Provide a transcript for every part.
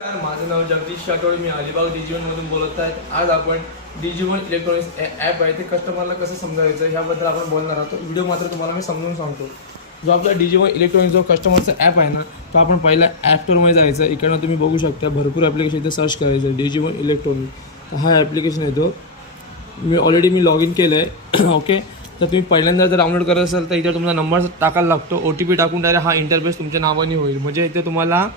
माझं नाव जगदीश राठोड. मी अलिबाग डिजिवनमधून बोलत आहे. आज आपण डिजिवन इलेक्ट्रॉनिक्स ॲप आहे ते कस्टमरला कसं समजायचं ह्याबद्दल आपण बोलणार आहोत. व्हिडिओ मात्र तुम्हाला मी समजून सांगतो. जो आपला डिजिवन इलेक्ट्रॉनिक्स जो कस्टमरचा ॲप आहे ना, तो आपण पहिला ॲप स्टोअरमध्ये जायचं. इकडनं तुम्ही बघू शकता भरपूर ॲप्लिकेशन इथं सर्च करायचं डिजिवन इलेक्ट्रॉनिक. तर हा ॲप्लिकेशन येतो. मी लॉग इन केलं आहे. ओके, तर तुम्ही पहिल्यांदा जर डाउनलोड करत असाल तर इथे तुमचा नंबर टाकायला लागतो. OTP टाकून डायरेक्ट हा इंटरफेस तुमच्या नावाने होईल. म्हणजे इथे तुम्हाला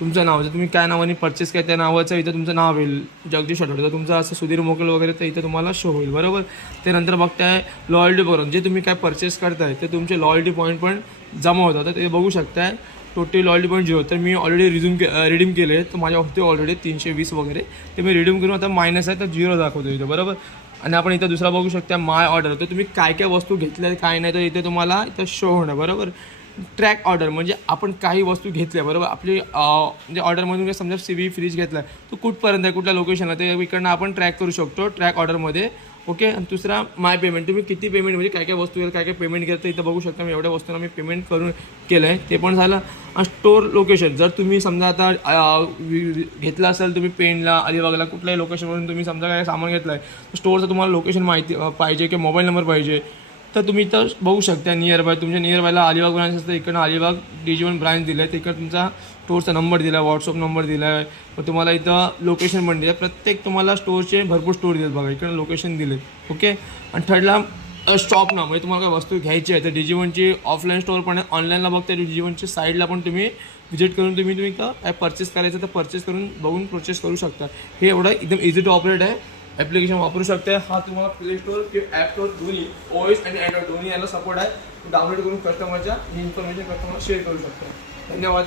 तुमचं नाव जर तुम्ही काय नावाने परचेस केलं त्या नावाचं इथं तुमचं नाव होईल जगदीश राठोड. तर तुमचं असं सुधीर मोकल वगैरे तर इथं तुम्हाला शो होईल. बरोबर. त्यानंतर बघताय लॉयल्टी प्रोग्राम. जे तुम्ही काय परचेस करताय ते तुमचे लॉयल्टी पॉईंट पण जमा होतात. तर ते बघू शकताय टोटल लॉयल्टी पॉईंट 0. तर मी ऑलरेडी रिडीम केले. तर माझ्या होते ऑलरेडी 320 वगैरे. ते मी रिडीम करून आता मायनस आहे तर 0 दाखवतो इथं. बरोबर. आणि आपण इथं दुसरा बघू शकता माय ऑर्डर. तर तुम्ही काय काय वस्तू घेतल्या काय नाही तर इथे तुम्हाला इथं शो होणार. बरोबर. ट्रॅक ऑर्डर म्हणजे आपण काही वस्तू घेतल्या. बरोबर. आपली म्हणजे ऑर्डरमधून काय समजा CV फ्रीज घेतला तो कुठपर्यंत आहे कुठल्या लोकेशनला ते इकडनं आपण ट्रॅक करू शकतो ट्रॅक ऑर्डरमध्ये. ओके. आणि दुसरा माय पेमेंट. तुम्ही किती पेमेंट म्हणजे काय काय वस्तू काय काय पेमेंट केलं तर इथं बघू शकता. मी एवढ्या वस्तूंना मी पेमेंट करून केलं आहे ते पण झालं. Store location. जर तुम्ही समजा आता घेतला असेल तुम्ही पेनला अलिबागला कुठल्याही लोकेशनवरून तुम्ही समजा काय सामान घेतलं आहे स्टोअरचं तुम्हाला लोकेशन माहिती पाहिजे किंवा मोबाईल नंबर पाहिजे तर तुम्ही इथं बघू शकता. नियर बाय तुमच्या नियर बायला अलिबाग ब्रांच असतं. इकडनं अलिबाग डिजिवन ब्रांच दिलं आहे. तिकडं तुमचा स्टोअरचा नंबर दिला आहे व्हॉट्सअप नंबर दिला आहे. मग तुम्हाला इथं लोकेशन पण दिलं आहे. प्रत्येक तुम्हाला स्टोअरचे भरपूर स्टोअर दिले बघा. इकडं लोकेशन दिले. ओके. आणि थर्डला शॉप नाव म्हणजे तुम्हाला काय वस्तू घ्यायची आहे तर डिजिवनची ऑफलाईन स्टोअर पण आहे. ऑनलाईनला बघता डिजिवनची साईडला पण तुम्ही व्हिजिट करून तुम्ही इथं काय परचेस करायचं तर परचेस करून बघून परचेस करू शकता. हे एवढं एकदम इझी टू ऑपरेट आहे. ॲप्लिकेशन वापरू शकते. हा तुम्हाला प्ले स्टोअर किंवा ॲप स्टोअर दोन्ही OS आणि अँड्रॉइड दोन्ही याला सपोर्ट आहे. डाउनलोड करून कस्टमरच्या ही इन्फॉर्मेशन कस्टमर शेअर करू शकतो. धन्यवाद.